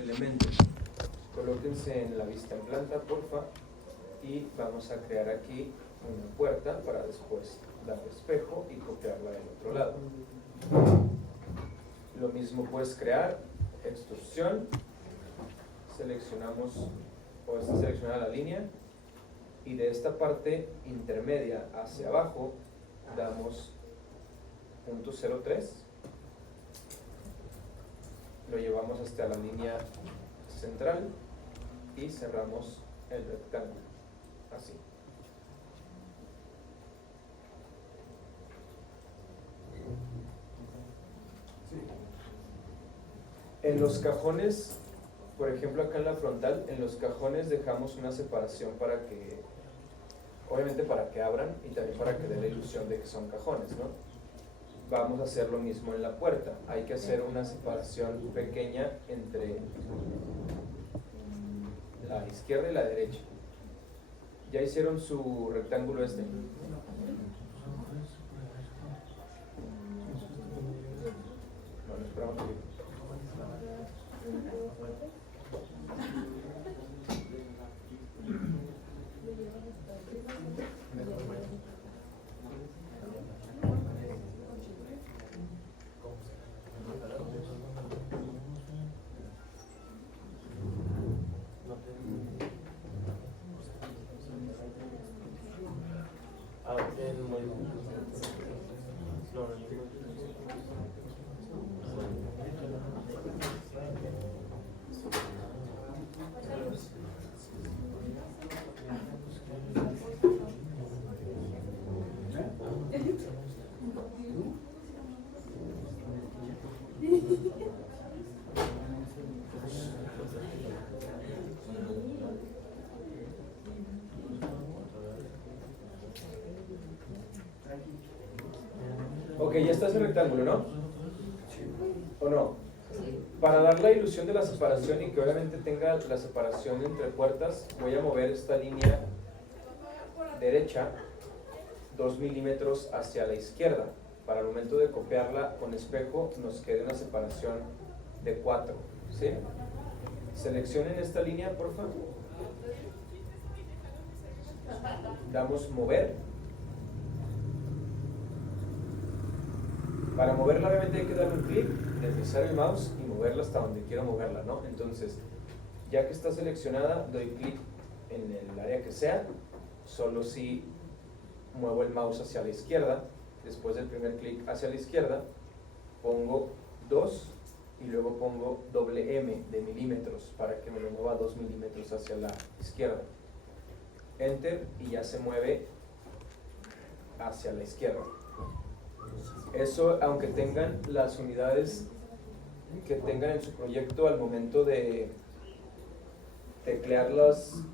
elementos. Colóquense en la vista en planta, porfa, y vamos a crear aquí una puerta para después darle espejo y copiarla del otro lado. Lo mismo puedes crear, extrusión, seleccionamos, o está seleccionada la línea, y de esta parte intermedia hacia abajo damos punto 03, lo llevamos hasta la línea central y cerramos el rectángulo, así. En los cajones, por ejemplo acá en la frontal, en los cajones dejamos una separación para que, obviamente para que abran y también para que dé la ilusión de que son cajones, ¿no? Vamos a hacer lo mismo en la puerta. Hay que hacer una separación pequeña entre la izquierda y la derecha. ¿Ya hicieron su rectángulo este? Bueno, esperamos un poquito. Ok, ya está ese rectángulo, ¿no? ¿O no? Para dar la ilusión de la separación y que obviamente tenga la separación entre puertas, voy a mover esta línea derecha 2 milímetros hacia la izquierda. Para el momento de copiarla con espejo nos quede una separación de 4, ¿sí? Seleccionen esta línea, por favor. Damos mover. Para moverla obviamente hay que darle un clic, deslizar el mouse y moverla hasta donde quiero moverla, ¿no? Entonces, ya que está seleccionada, doy clic en el área que sea, solo si muevo el mouse hacia la izquierda, después del primer clic hacia la izquierda, pongo 2 y luego pongo doble M de milímetros para que me lo mueva 2 milímetros hacia la izquierda. Enter y ya se mueve hacia la izquierda. Eso, aunque tengan las unidades que tengan en su proyecto al momento de teclear las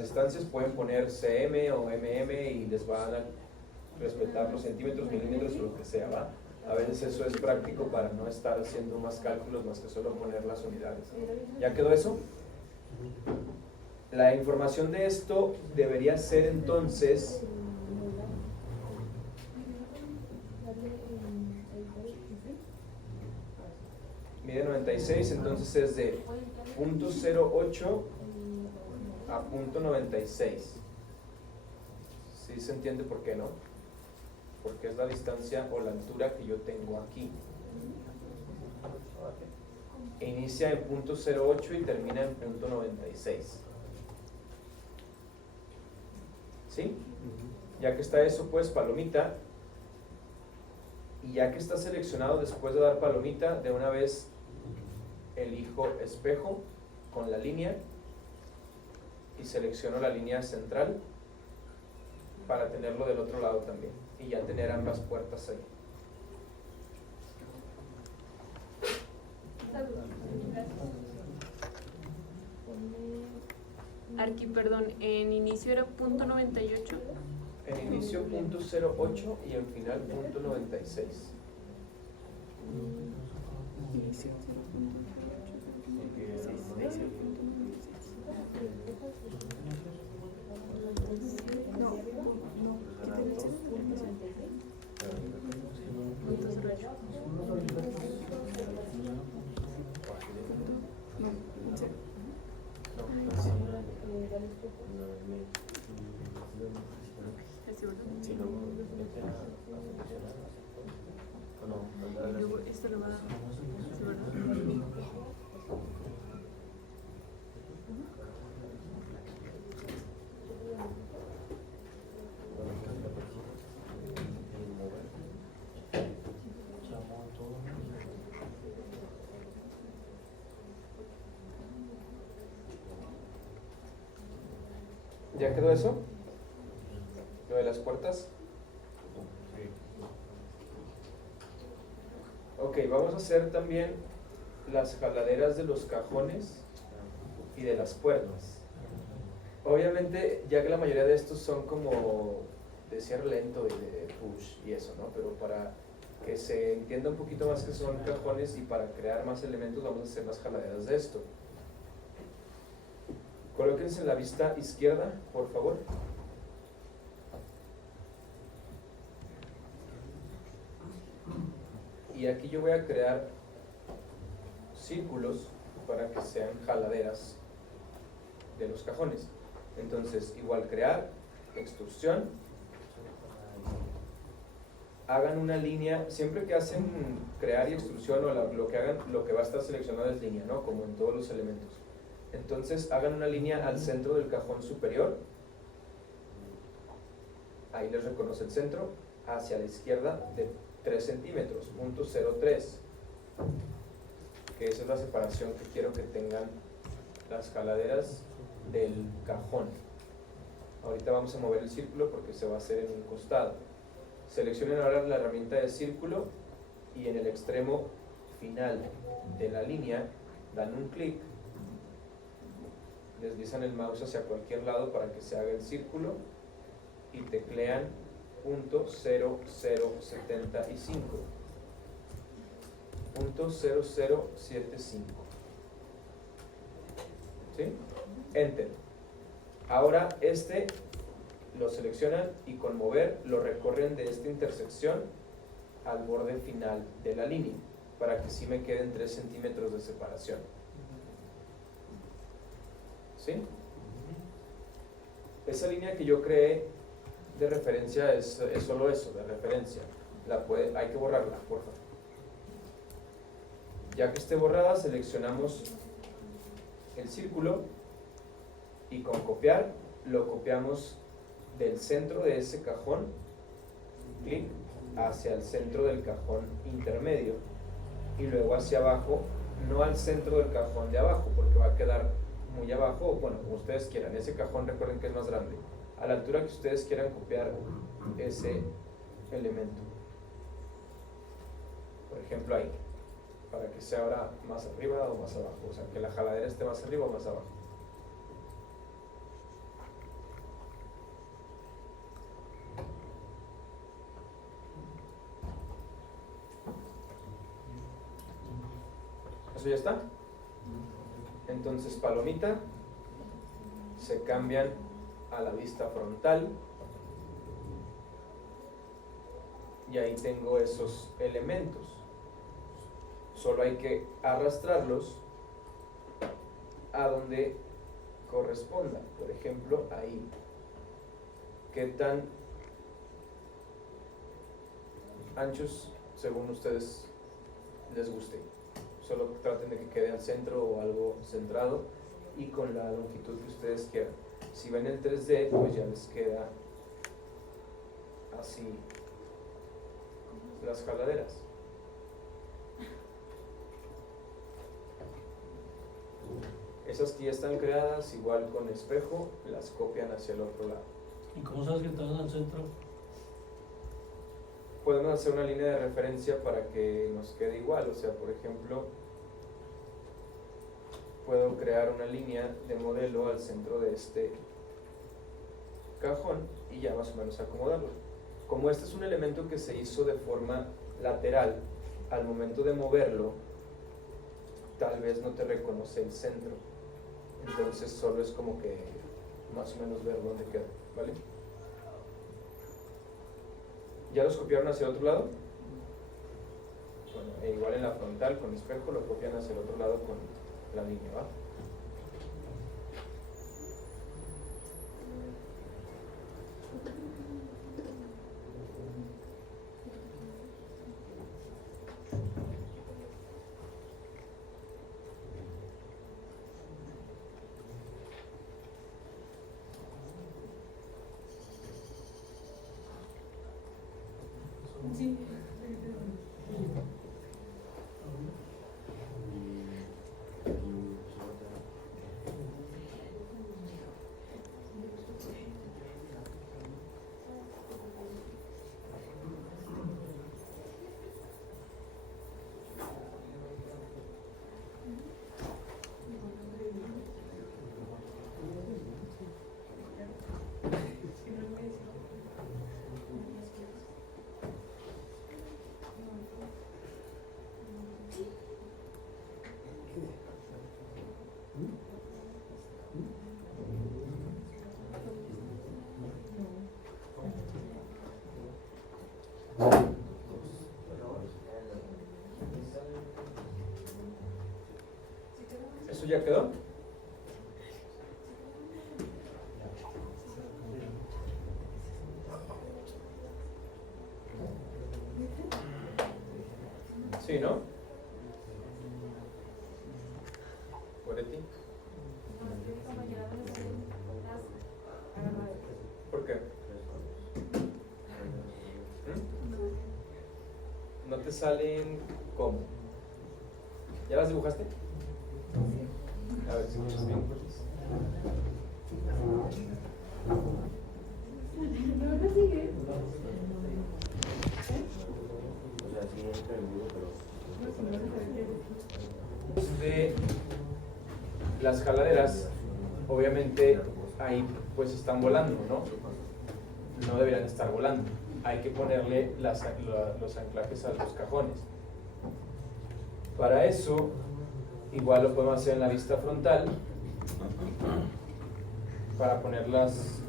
distancias, pueden poner cm o mm y les van a respetar los centímetros, milímetros o lo que sea, ¿va? A veces eso es práctico para no estar haciendo más cálculos más que solo poner las unidades. ¿Ya quedó eso? La información de esto debería ser entonces mide 96, entonces es de punto 0.8 a punto 96. ¿Sí se entiende por qué no? Porque es la distancia o la altura que yo tengo aquí. Inicia en punto 0.8 y termina en punto 96. ¿Sí? Ya que está eso, pues palomita. Y ya que está seleccionado, después de dar palomita, de una vez elijo espejo con la línea y selecciono la línea central para tenerlo del otro lado también y ya tener ambas puertas ahí. Arqui, perdón, en inicio era punto 98. En inicio punto 0.8 y en final punto 96. Inicio 0.8. ¿Ya quedó eso? Lo de las puertas. Ok, vamos a hacer también las jaladeras de los cajones y de las puertas. Obviamente, ya que la mayoría de estos son como de cierre lento y de push y eso, ¿no? Pero para que se entienda un poquito más que son cajones y para crear más elementos vamos a hacer las jaladeras de esto. Colóquense en la vista izquierda, por favor. Y aquí yo voy a crear círculos para que sean jaladeras de los cajones. Entonces, igual crear, extrusión. Hagan una línea, siempre que hacen crear y extrusión o lo que hagan, lo que va a estar seleccionado es línea, ¿no? Como en todos los elementos. Entonces, hagan una línea al centro del cajón superior. Ahí les reconoce el centro, hacia la izquierda de 3 centímetros, punto 03, que esa es la separación que quiero que tengan las jaladeras del cajón. Ahorita vamos a mover el círculo porque se va a hacer en un costado. Seleccionen ahora la herramienta de círculo y en el extremo final de la línea dan un clic, deslizan el mouse hacia cualquier lado para que se haga el círculo y teclean .0075, .0075, ¿sí? Enter. Ahora lo seleccionan y con mover lo recorren de esta intersección al borde final de la línea para que sí me queden 3 centímetros de separación, ¿sí? Esa línea que yo creé de referencia es solo eso, de referencia. Hay que borrarla, por favor. Ya que esté borrada, seleccionamos el círculo y con copiar lo copiamos del centro de ese cajón, clic, hacia el centro del cajón intermedio y luego hacia abajo, no al centro del cajón de abajo porque va a quedar muy abajo, o bueno, como ustedes quieran. Ese cajón recuerden que es más grande, a la altura que ustedes quieran copiar ese elemento, por ejemplo ahí, para que sea ahora más arriba o más abajo, o sea que la jaladera esté más arriba o más abajo. ¿Eso ya está? Entonces palomita, se cambian a la vista frontal y ahí tengo esos elementos. Solo hay que arrastrarlos a donde corresponda. Por ejemplo, ahí. ¿Qué tan anchos según ustedes les guste? Solo traten de que quede al centro o algo centrado y con la longitud que ustedes quieran. Si ven el 3D, pues ya les queda así las jaladeras. Esas que ya están creadas, igual con espejo, las copian hacia el otro lado. ¿Y cómo sabes que están al centro? Podemos hacer una línea de referencia para que nos quede igual. O sea, por ejemplo, puedo crear una línea de modelo al centro de este cajón y ya más o menos acomodarlo. Como este es un elemento que se hizo de forma lateral, al momento de moverlo, tal vez no te reconoce el centro. Entonces solo es como que más o menos ver dónde queda, ¿vale? ¿Ya los copiaron hacia el otro lado? Bueno, igual en la frontal con espejo lo copian hacia el otro lado con la línea, ¿va? Sí. ¿Eso ya quedó? Sí, ¿no? ¿Goretti? ¿Por qué? ¿No te salen cómo? ¿Ya las dibujaste? A ver si escuchas bien. De las jaladeras, obviamente ahí pues están volando, ¿no? No deberían estar volando. Hay que ponerle los anclajes a los cajones. Para eso, igual lo podemos hacer en la vista frontal, para poner las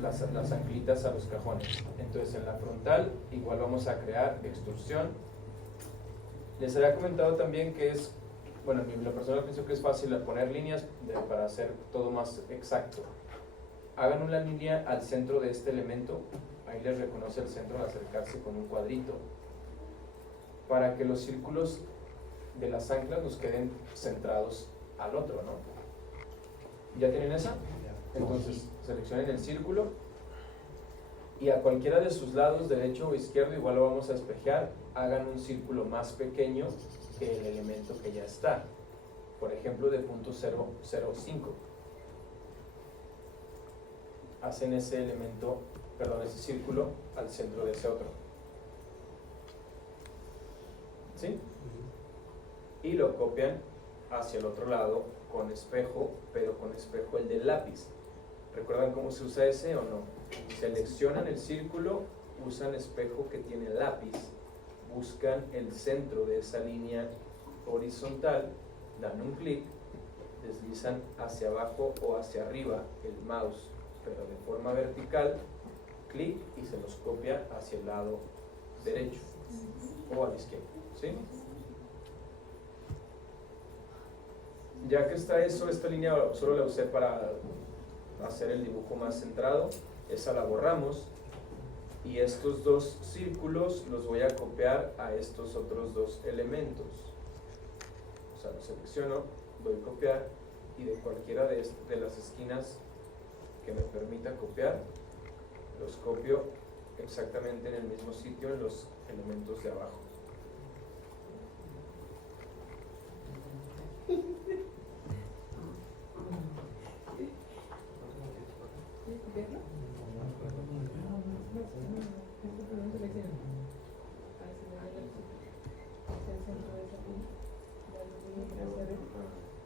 anclitas a los cajones. Entonces en la frontal igual vamos a crear extrusión. Les había comentado también que es, bueno, en lo personal pienso que es fácil poner líneas para hacer todo más exacto. Hagan una línea al centro de este elemento, ahí les reconoce el centro al acercarse con un cuadrito, para que los círculos de las anclas nos queden centrados al otro, ¿no? ¿Ya tienen esa? Entonces seleccionen el círculo y a cualquiera de sus lados, derecho o izquierdo, igual lo vamos a espejear. Hagan un círculo más pequeño que el elemento que ya está, por ejemplo de punto 0,05. Hacen ese elemento, perdón, ese círculo al centro de ese otro, ¿sí? Y lo copian hacia el otro lado con espejo, pero con espejo el del lápiz. ¿Recuerdan cómo se usa ese o no? Seleccionan el círculo, usan espejo que tiene lápiz, buscan el centro de esa línea horizontal, dan un clic, deslizan hacia abajo o hacia arriba el mouse, pero de forma vertical, clic y se los copia hacia el lado derecho o a la izquierda, ¿sí? Ya que está eso, esta línea solo la usé para hacer el dibujo más centrado, esa la borramos y estos dos círculos los voy a copiar a estos otros dos elementos. O sea, los selecciono, doy copiar y de cualquiera de las esquinas que me permita copiar, los copio exactamente en el mismo sitio en los elementos de abajo.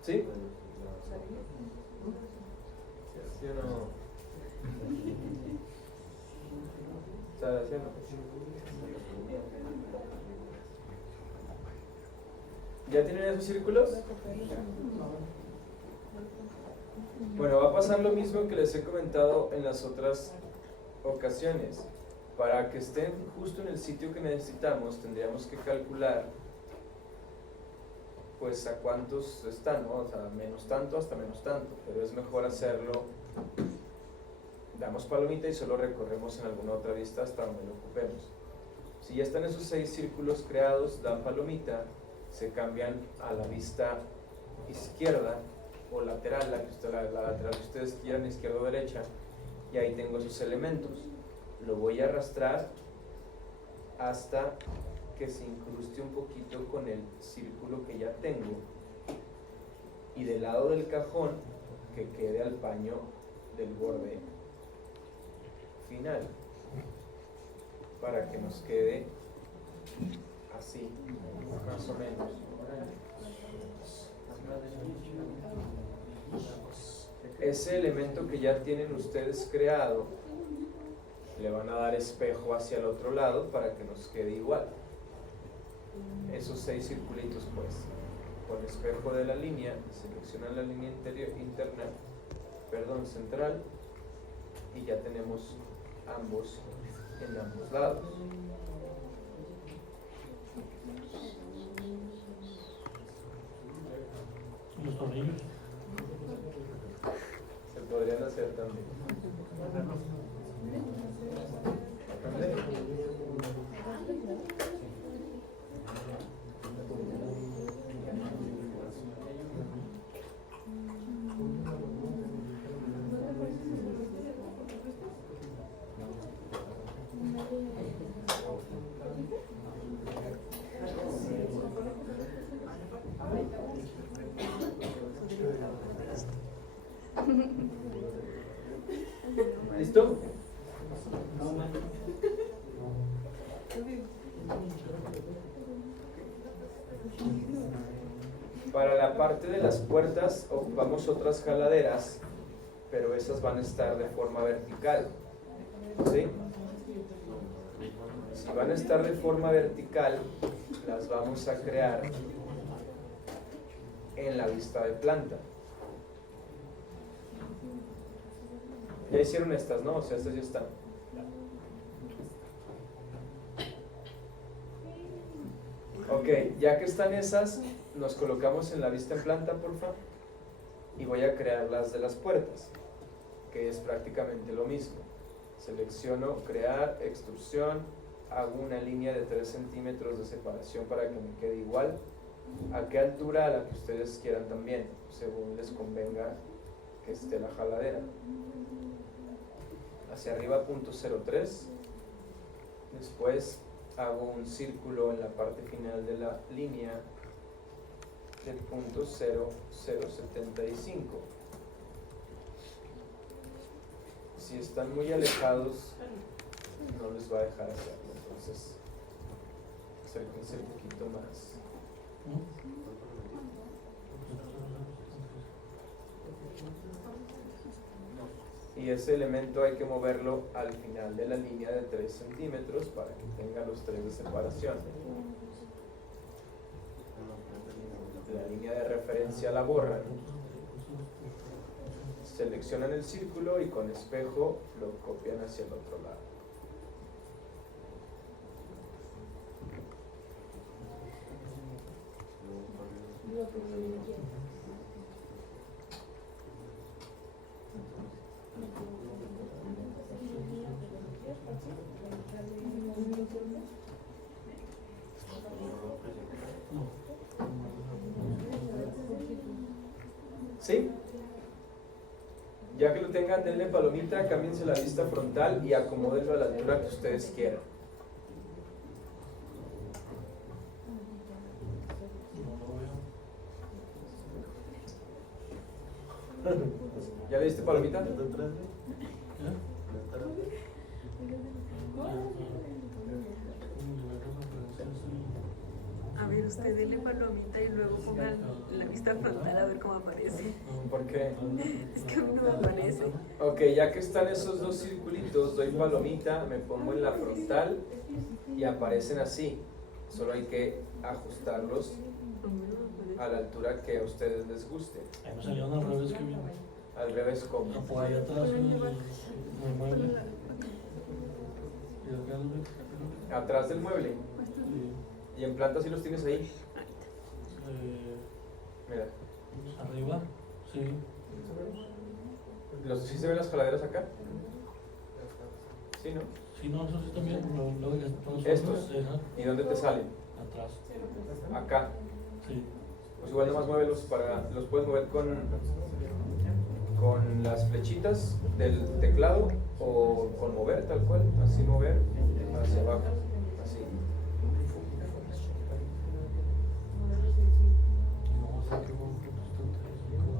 ¿Sí? ¿Sí o no? ¿Está haciendo? ¿Ya tienen esos círculos? Bueno, va a pasar lo mismo que les he comentado en las otras ocasiones. Para que estén justo en el sitio que necesitamos, tendríamos que calcular pues a cuántos están, ¿no? O sea, menos tanto hasta menos tanto, pero es mejor hacerlo, damos palomita y solo recorremos en alguna otra vista hasta donde lo ocupemos. Si ya están esos 6 círculos creados, dan palomita, se cambian a la vista izquierda o lateral, la lateral que ustedes quieran, izquierda o derecha, y ahí tengo esos elementos. Lo voy a arrastrar hasta que se incruste un poquito con el círculo que ya tengo y del lado del cajón que quede al paño del borde final, para que nos quede así, más o menos. Ese elemento que ya tienen ustedes creado, le van a dar espejo hacia el otro lado para que nos quede igual. Esos 6 circulitos, pues, con espejo de la línea, seleccionan la línea central, y ya tenemos ambos en ambos lados. ¿Los tornillos? Se podrían hacer también. ¿Listo? Para la parte de las puertas ocupamos otras jaladeras, pero esas van a estar de forma vertical. ¿Sí? Si van a estar de forma vertical, las vamos a crear en la vista de planta. Ya hicieron estas, ¿no? O sea, estas ya están. Ok, ya que están esas, nos colocamos en la vista en planta, por favor. Y voy a crear las de las puertas, que es prácticamente lo mismo. Selecciono crear, extrusión, hago una línea de 3 centímetros de separación para que me quede igual. ¿A qué altura? A la que ustedes quieran también, según les convenga que esté la jaladera. Hacia arriba 0.03. Después hago un círculo en la parte final de la línea de 0.0075. Si están muy alejados, no les va a dejar hacerlo. Entonces, acérquense un poquito más. Y ese elemento hay que moverlo al final de la línea de 3 centímetros para que tenga los 3 de separación. La línea de referencia la borran. Seleccionan el círculo y con espejo lo copian hacia el otro lado. ¿Sí? Ya que lo tengan, denle palomita, cámbiense la vista frontal y acomódenlo a la altura que ustedes quieran. ¿Ya le diste palomita? A ver, usted dele palomita y luego pongan la vista frontal a ver cómo aparece. ¿Por qué? Es que no me aparece. Ok, ya que están esos dos circulitos, doy palomita, me pongo en la frontal y aparecen así. Solo hay que ajustarlos a la altura que a ustedes les guste. Ahí me salieron al revés que bien. Al revés, ¿cómo? No, por ahí atrás en el mueble. Y acá el Atrás del mueble. Y en planta sí los tienes ahí. Mira. Arriba, sí. ¿Sí se ven las jaladeras acá? Sí, ¿no? Sí, no, eso sí también. Estos. ¿Y dónde te salen? Atrás. Acá. Sí. Pues igual nomás muévelos para. Los puedes mover con las flechitas del teclado o con mover tal cual. Así mover hacia abajo. Así. No, o sea, que bueno, que no me sale el delantero.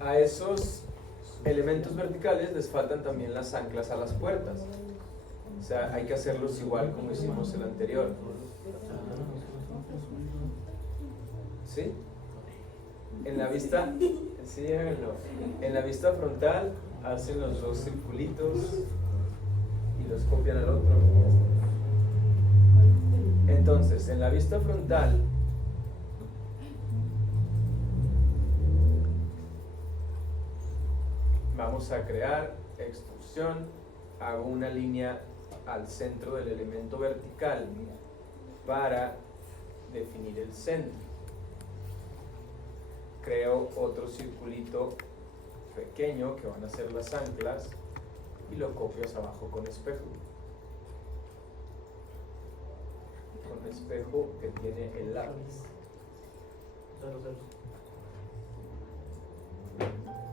A esos elementos verticales les faltan también las anclas a las puertas. O sea, hay que hacerlos igual como hicimos el anterior. ¿Sí? En la vista, sí, háganlo. En la vista frontal hacen los dos circulitos y los copian al otro. Entonces, en la vista frontal Vamos a crear extrusión, hago una línea al centro del elemento vertical para definir el centro. Creo otro circulito pequeño que van a ser las anclas y lo copio hacia abajo con espejo. Con espejo que tiene el lápiz.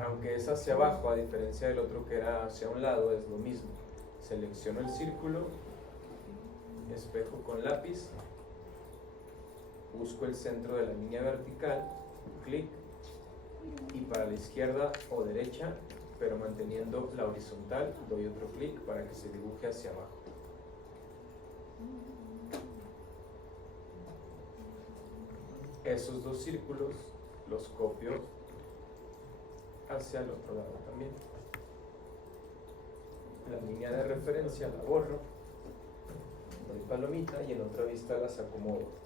Aunque es hacia abajo, a diferencia del otro que era hacia un lado, es lo mismo. Selecciono el círculo, espejo con lápiz, busco el centro de la línea vertical, clic, y para la izquierda o derecha, pero manteniendo la horizontal, doy otro clic para que se dibuje hacia abajo. Esos dos círculos los copio hacia el otro lado también. La línea de referencia la borro, doy palomita y en otra vista las acomodo.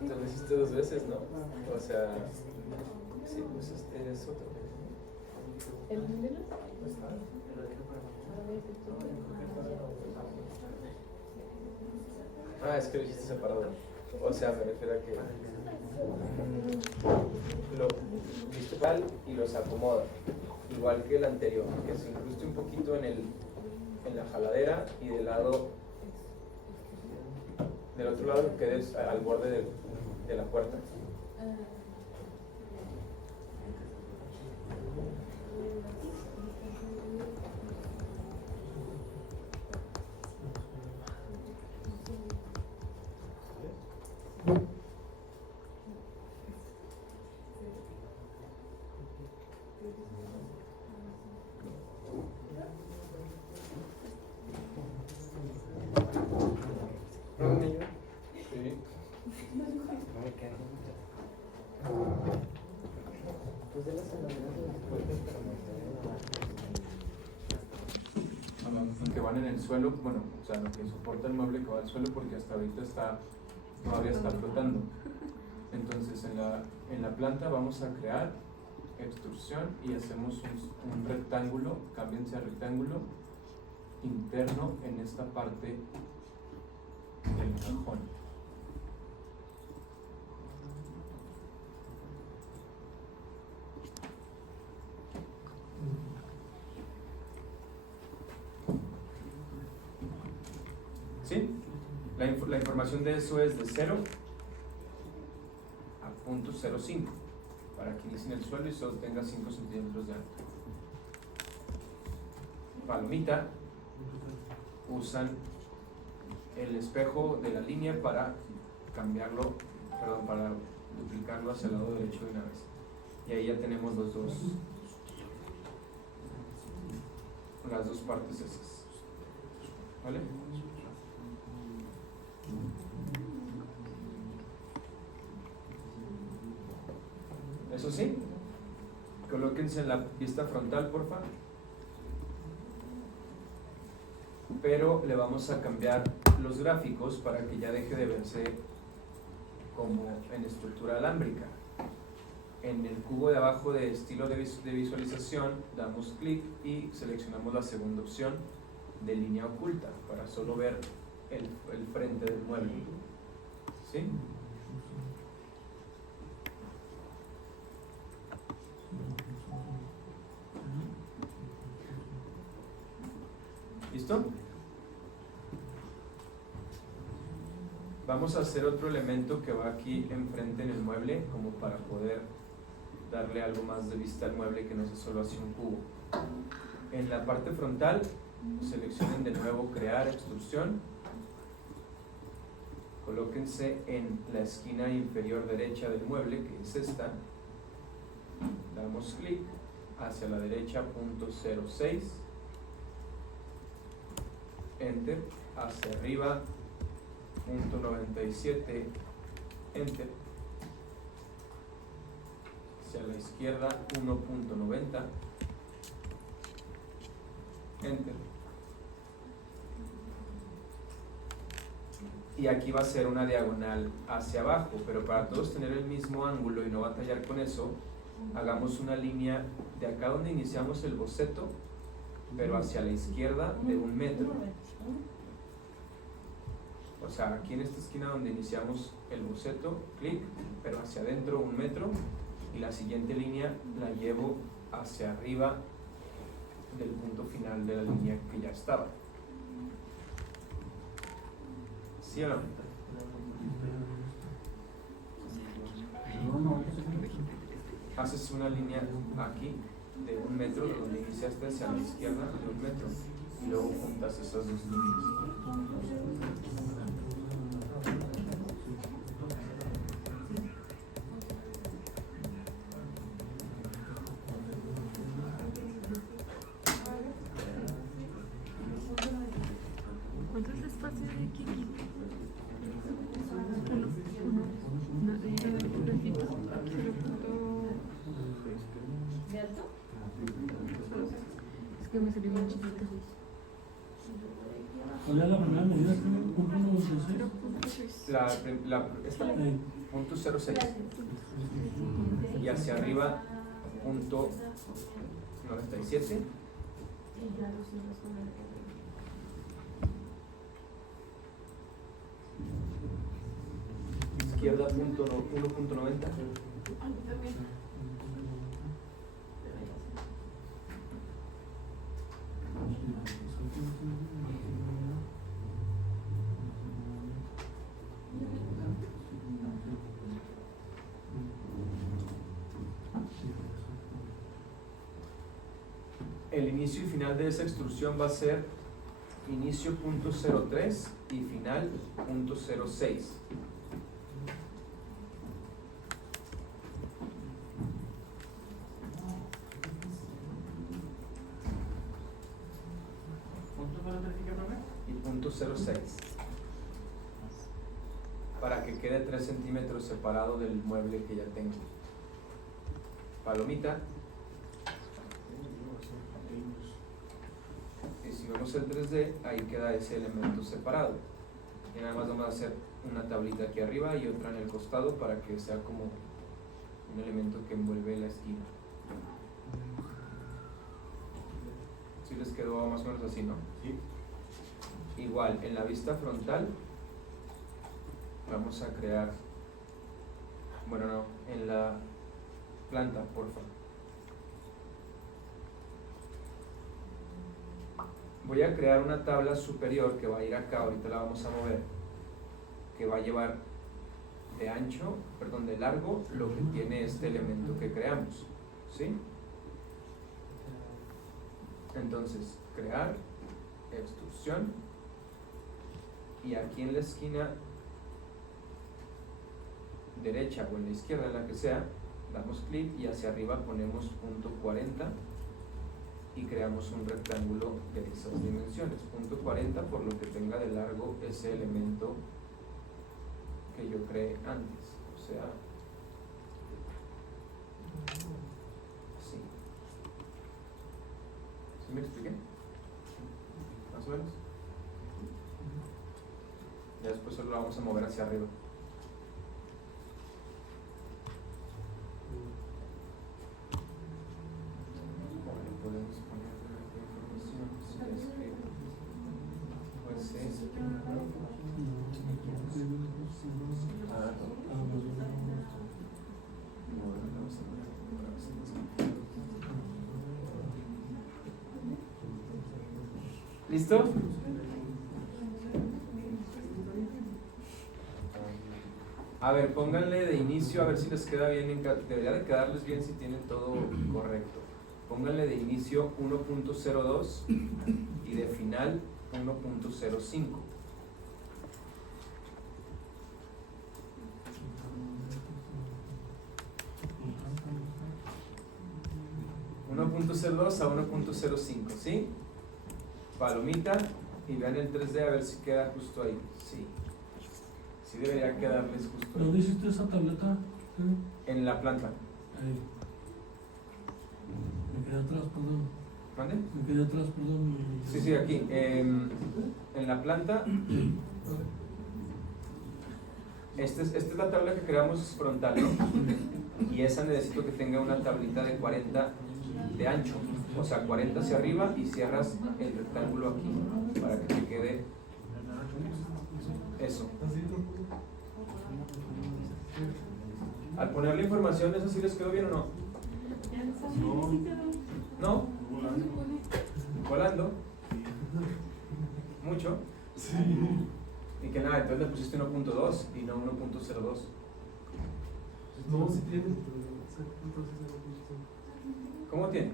Entonces hiciste dos veces, ¿no? O sea, sí, pues este es otro. ¿El número? Ah, es que lo hiciste separado. O sea, me refiero a que lo viste tal y los acomoda. Igual que el anterior, que se incruste un poquito en la jaladera y del otro lado quedes al borde de la puerta. Sí. Que van en el suelo, bueno, o sea, lo que soporta el mueble que va al suelo porque hasta ahorita todavía está flotando. Entonces en la planta vamos a crear extrusión y hacemos un rectángulo, cámbiense a rectángulo interno en esta parte del cajón. ¿Sí? La información de eso es de 0 a 0.05 para que inicie en el suelo y solo tenga 5 centímetros de alto. Palomita, usan el espejo de la línea para cambiarlo, perdón, para duplicarlo hacia el lado derecho de una vez. Y ahí ya tenemos las dos partes esas. ¿Vale? Eso sí, colóquense en la vista frontal, porfa. Pero le vamos a cambiar los gráficos para que ya deje de verse como en estructura alámbrica. En el cubo de abajo de estilo de visualización damos clic y seleccionamos la segunda opción de línea oculta para solo ver el frente del mueble. ¿Sí? ¿Listo? Vamos a hacer otro elemento que va aquí enfrente en el mueble, como para poder darle algo más de vista al mueble que no sea solo así un cubo. En la parte frontal, seleccionen de nuevo crear extrusión. Colóquense en la esquina inferior derecha del mueble, que es esta. Damos clic hacia la derecha, punto 06. Enter. Hacia arriba, punto 97. Enter. Hacia la izquierda, 1.90. Enter. Y aquí va a ser una diagonal hacia abajo, pero para todos tener el mismo ángulo y no batallar con eso, hagamos una línea de acá donde iniciamos el boceto, pero hacia la izquierda de 1 metro. O sea, aquí en esta esquina donde iniciamos el boceto, clic, pero hacia adentro 1 metro, y la siguiente línea la llevo hacia arriba del punto final de la línea que ya estaba. ¿Sí o no? Haces una línea aquí de 1 metro, de donde iniciaste hacia la izquierda de 1 metro, y luego juntas esas dos líneas. ¿Cuánto es el espacio de aquí? ¿De alto? Es que me salió muy chiquito. ¿Cuál es la primera medida? ¿Punto 96? Esta, punto 06, y hacia arriba punto 97. Izquierda punto 1.90. El inicio y final de esa extrusión va a ser inicio punto 03 y final punto 06. Y punto 06, para que quede 3 centímetros separado del mueble que ya tengo. Palomita. Y si vemos el 3D, ahí queda ese elemento separado. Y nada más vamos a hacer una tablita aquí arriba y otra en el costado para que sea como un elemento que envuelve la esquina. ¿Sí les quedó más o menos así, no? Sí. Igual, en la vista frontal vamos a crear, bueno no, en la planta, por favor. Voy a crear una tabla superior que va a ir acá, ahorita la vamos a mover, que va a llevar de ancho, perdón, de largo lo que tiene este elemento que creamos, ¿sí? Entonces, crear, extrusión, y aquí en la esquina derecha o en la izquierda, en la que sea, damos clic y hacia arriba ponemos punto 40 y creamos un rectángulo de esas dimensiones, punto 40 por lo que tenga de largo ese elemento que yo creé antes, o sea, así. ¿Sí me expliqué? ¿Más o menos? Ya después solo lo vamos a mover hacia arriba. Podemos poner información, si es que pues es ¿listo? A ver, pónganle de inicio a ver si les queda bien. Debería de quedarles bien si tienen todo correcto. Pónganle de inicio 1.02 y de final 1.05. .02 a 1.05, ¿sí? Palomita y vean el 3D a ver si queda justo ahí. Sí. Sí debería quedarles justo ahí. ¿Dónde hiciste esa tableta? En la planta. Ahí. Me quedé atrás, perdón. ¿Mande? Me quedé atrás, perdón. Sí, sí, aquí. En la planta. Esta es la tabla que creamos frontal, ¿no? Y esa necesito que tenga una tablita de 40 de ancho. O sea, 40 hacia arriba y cierras el rectángulo aquí para que te quede eso. Al poner la información, ¿eso sí les quedó bien o no? ¿No? ¿Volando? ¿Mucho? Sí. Y que nada, entonces le pusiste 1.2 y no 1.02. No, sí tiene. ¿Cómo tiene? 1.05.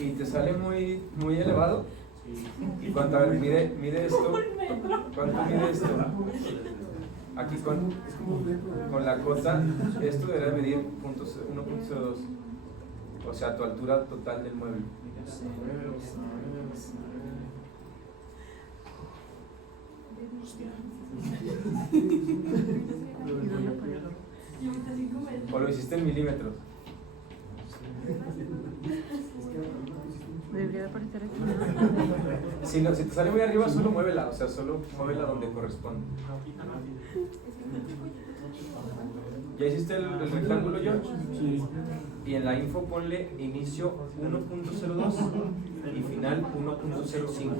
¿Y te sale muy, muy elevado? ¿Y cuánto? A ver, mide esto. ¿Cuánto mide esto? Aquí con la cota, esto debería medir 1.02. O sea, tu altura total del mueble. ¿O lo hiciste en milímetros? Debería aparecer aquí. Si te sale muy arriba, solo muévela. O sea, solo muévela donde corresponde. ¿Ya hiciste el rectángulo, George? Sí. Y en la info ponle inicio 1.02 y final 1.05.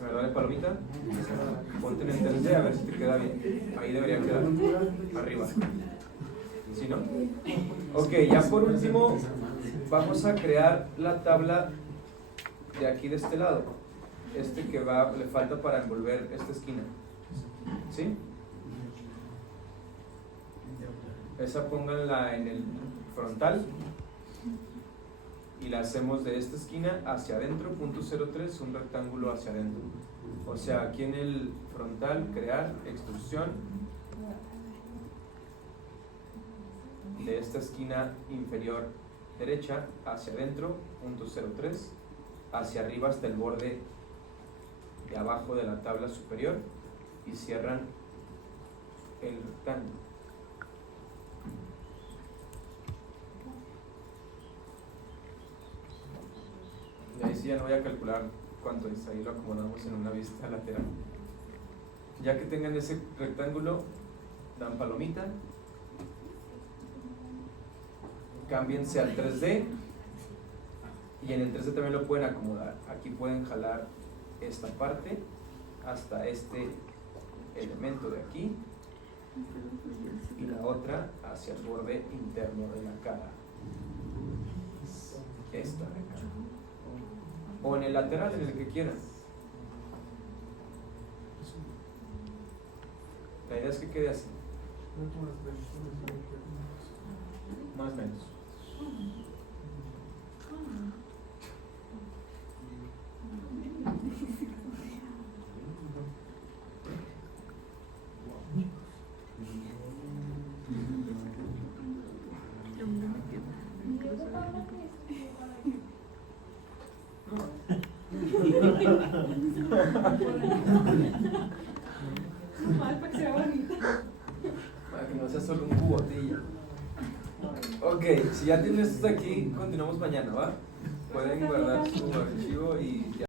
¿Verdad, palomita? Ponte en el 3D a ver si te queda bien. Ahí debería quedar. Arriba. ¿Sí, no? Ok, ya por último vamos a crear la tabla de aquí de este lado. Que le falta para envolver esta esquina. ¿Sí? Esa pónganla en el frontal y la hacemos de esta esquina hacia adentro, .03, un rectángulo hacia adentro. O sea, aquí en el frontal, crear, extrusión de esta esquina inferior derecha hacia adentro, .03, hacia arriba hasta el borde de abajo de la tabla superior y cierran el rectángulo. Y ahí sí ya no voy a calcular cuánto es, ahí lo acomodamos en una vista lateral. Ya que tengan ese rectángulo, dan palomita, cámbiense al 3D y en el 3D también lo pueden acomodar. Aquí pueden jalar esta parte hasta este elemento de aquí y la otra hacia el borde interno de la cara, esta de acá, o en el lateral, en el que quieran. La idea es que quede así, más o menos. Para que no sea solo un cubotilla. Ok, si ya tienes esto aquí, continuamos mañana, ¿va? Pueden guardar su archivo y ya.